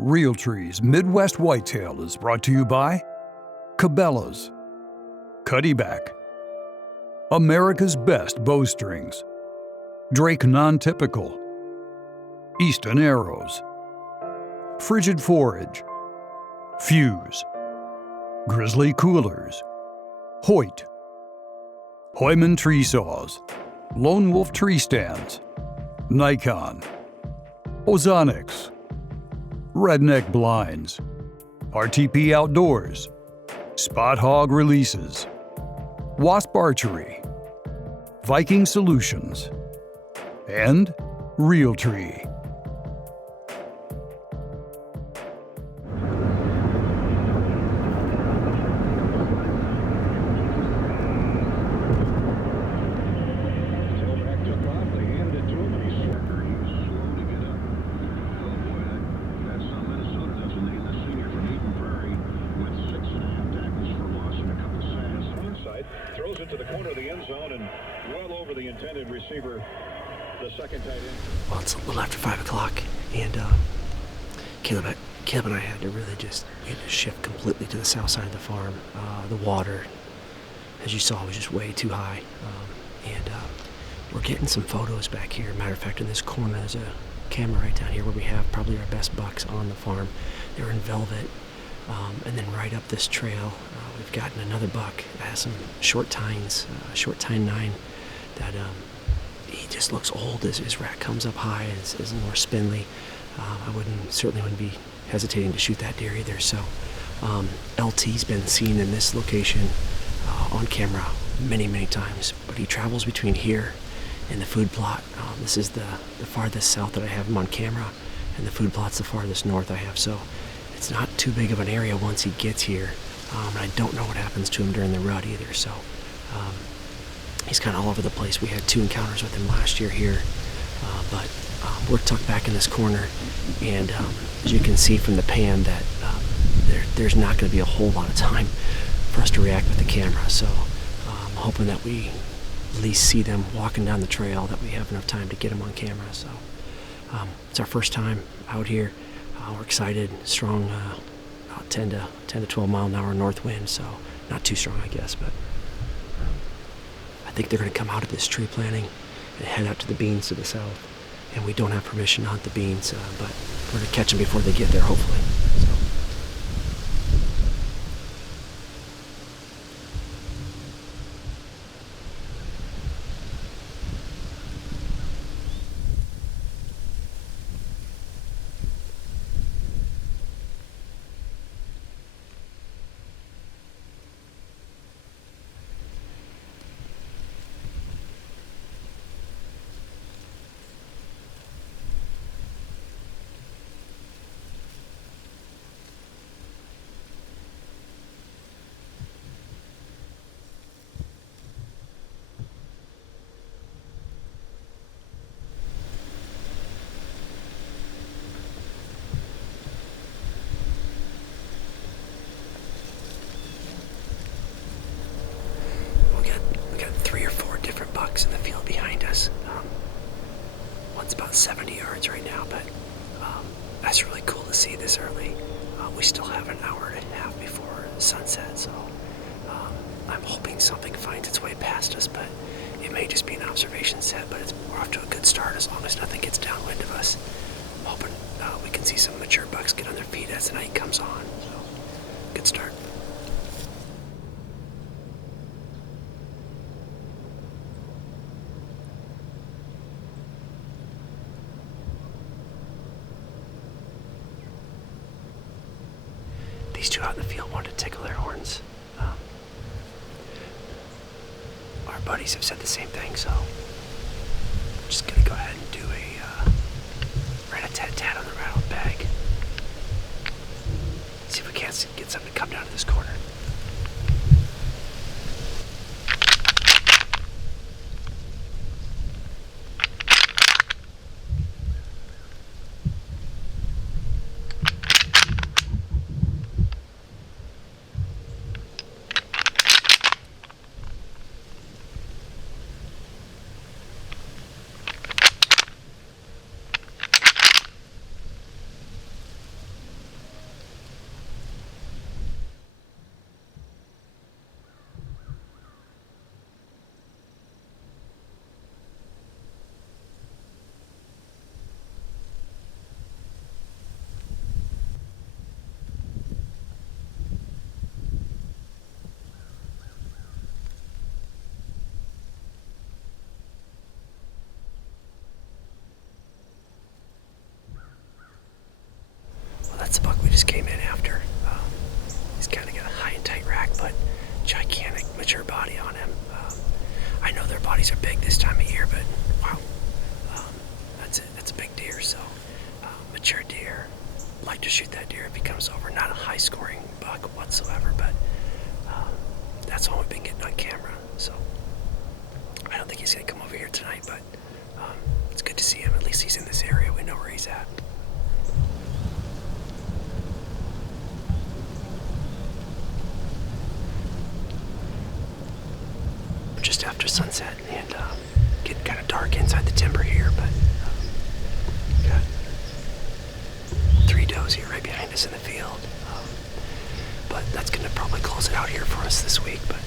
Realtree's Midwest Whitetail is brought to you by Cabela's, Cuddyback, America's Best Bowstrings, Drake Non-Typical, Easton Arrows, Frigid Forage, Fuse, Grizzly Coolers, Hoyt, Hoyman Tree Saws, Lone Wolf Tree Stands, Nikon, Ozonics, Redneck Blinds, RTP Outdoors, Spot Hog Releases, Wasp Archery, Viking Solutions, and Realtree. Throws it to the corner of the end zone and well over the intended receiver, the second tight end. Well, it's a little after 5 o'clock, and Caleb and I had to really just shift completely to the south side of the farm. The water, as you saw, was just way too high, and we're getting some photos back here. Matter of fact, in this corner, there's a camera right down here where we have probably our best bucks on the farm. They're in velvet. And then right up this trail, we've gotten another buck that has some short tines, short tine 9, that he just looks old as his rack comes up high, is more spindly. I certainly wouldn't be hesitating to shoot that deer either. So LT's been seen in this location on camera many times, but he travels between here and the food plot. This is the farthest south that I have him on camera, and the food plot's the farthest north I have. So it's not too big of an area once he gets here, and I don't know what happens to him during the rut either, so he's kind of all over the place. We had 2 encounters with him last year here, but we're tucked back in this corner, and as you can see from the pan that there's not going to be a whole lot of time for us to react with the camera, so I'm hoping that we at least see them walking down the trail, that we have enough time to get them on camera. So it's our first time out here. We're excited. Strong 10 to 12 mile an hour north wind, so not too strong, I guess, but I think they're going to come out of this tree planting and head out to the beans to the south, and we don't have permission to hunt the beans, but we're going to catch them before they get there, hopefully. So. In the field behind us. One's about 70 yards right now, but that's really cool to see this early. We still have an hour and a half before sunset, so I'm hoping something finds its way past us, but it may just be an observation set, but we're off to a good start as long as nothing gets downwind of us. I'm hoping we can see some mature bucks get on their feet as the night comes on, so good start. These 2 out in the field want to tickle their horns. Our buddies have said the same thing, so I'm just going to go ahead and do a rat-a-tat-tat on the rattle bag. See if we can't get something to come down to this corner. just came in after. He's kind of got a high and tight rack, but gigantic, mature body on him. I know their bodies are big this time of year, but wow, that's a big deer. So mature deer, like to shoot that deer if he comes over. Not a high-scoring buck whatsoever, but that's all we've been getting on camera. So I don't think he's gonna come over here tonight, but it's good to see him. At least he's in this area. We know where he's at. Just after sunset and getting kind of dark inside the timber here, but got 3 does here right behind us in the field. But that's going to probably close it out here for us this week. But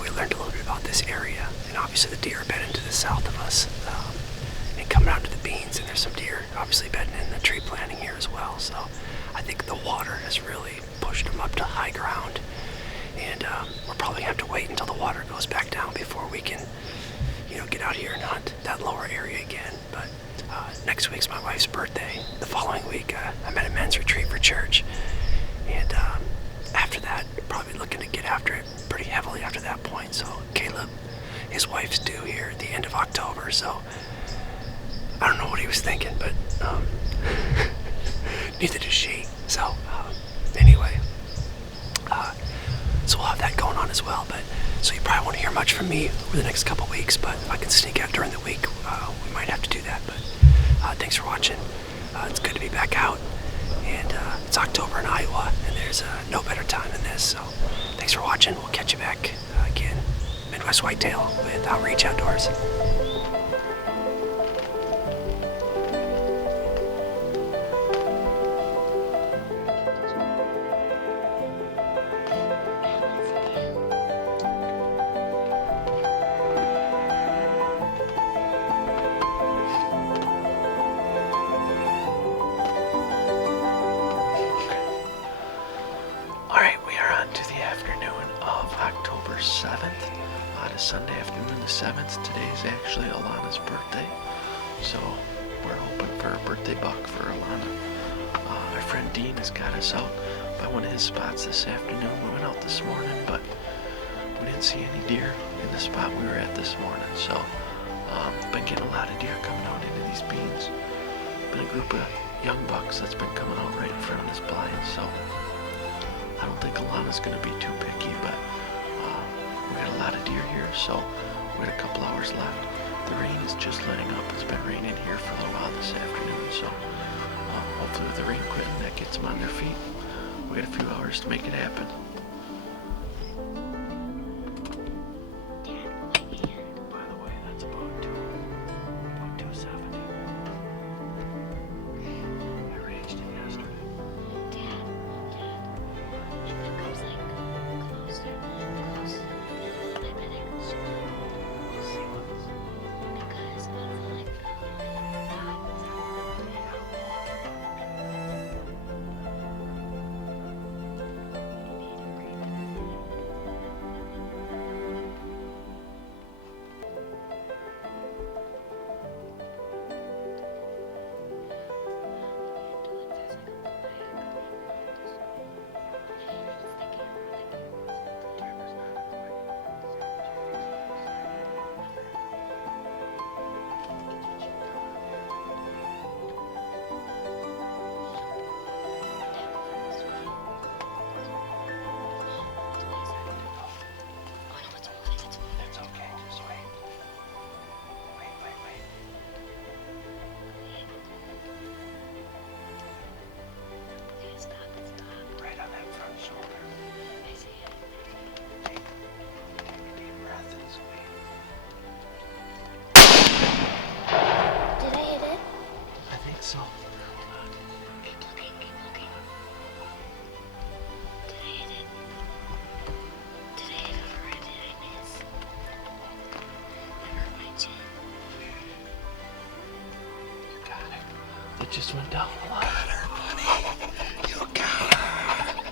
we learned a little bit about this area, and obviously the deer are bedding to the south of us and coming out to the beans, and there's some deer obviously bedding in the tree planting here as well. So I think the water has really pushed them up to high ground. And we're probably going to have to wait until the water goes back down before we can, get out here and hunt that lower area again. But next week's my wife's birthday. The following week, I'm at a men's retreat for church. And after that, probably looking to get after it pretty heavily after that point. So Caleb, his wife's due here at the end of October. So I don't know what he was thinking, but neither does she. So anyway. So we'll have that going on as well, but so you probably won't hear much from me over the next couple weeks, but if I can sneak out during the week, we might have to do that. But thanks for watching. It's good to be back out, and it's October in Iowa, and there's no better time than this. So thanks for watching. We'll catch you back again. Midwest Whitetail with Outreach Outdoors. October 7th, on a Sunday afternoon, the 7th. Today is actually Alana's birthday, so we're hoping for a birthday buck for Alana. Our friend Dean has got us out by one of his spots this afternoon. We went out this morning, but we didn't see any deer in the spot we were at this morning, so been getting a lot of deer coming out into these beans. Been a group of young bucks that's been coming out right in front of this blind, so I don't think Alana's going to be too picky, but we got a lot of deer here, so we got a couple hours left. The rain is just letting up. It's been raining here for a little while this afternoon, so hopefully with the rain quitting, that gets them on their feet. We got a few hours to make it happen. By the way, that's about 270. I ranged it yesterday. So, it just went down a lot. Got her, buddy. You got her.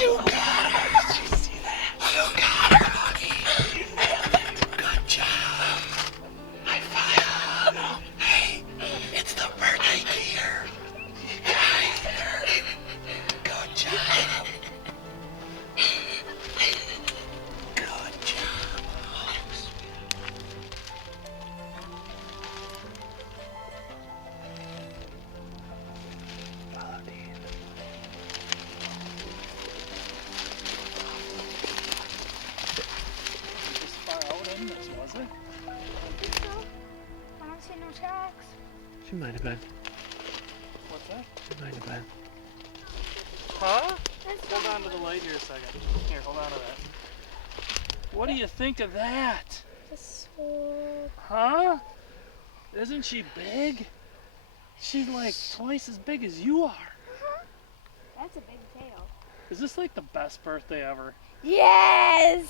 You got her. Did you see that? You got her, buddy. You nailed it. Good job. High five. Hey, it's the birthday deer. Guys. mind if I... What's that? Don't mind if I... Huh? Hold on to the light here a second. Here, hold on to that. What do you think of that? Huh? Isn't she big? She's like twice as big as you are. That's a big tail. Is this like the best birthday ever? Yes!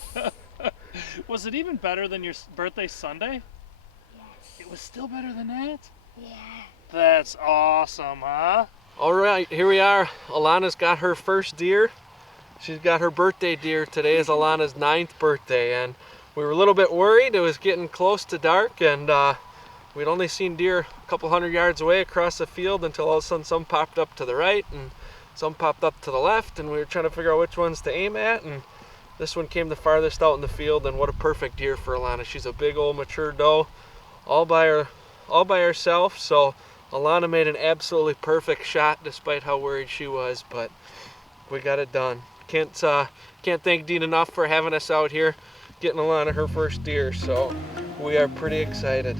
Was it even better than your birthday Sunday? Yes. It was still better than that? Yeah. That's awesome, huh? All right, here we are. Alana's got her first deer. She's got her birthday deer. Today is Alana's 9th birthday, and we were a little bit worried. It was getting close to dark, and we'd only seen deer a couple hundred yards away across the field until all of a sudden some popped up to the right and some popped up to the left, and we were trying to figure out which ones to aim at, and this one came the farthest out in the field, and what a perfect deer for Alana. She's a big old mature doe, all by herself, so Alana made an absolutely perfect shot despite how worried she was, but we got it done. Can't thank Dean enough for having us out here, getting Alana her first deer, so we are pretty excited.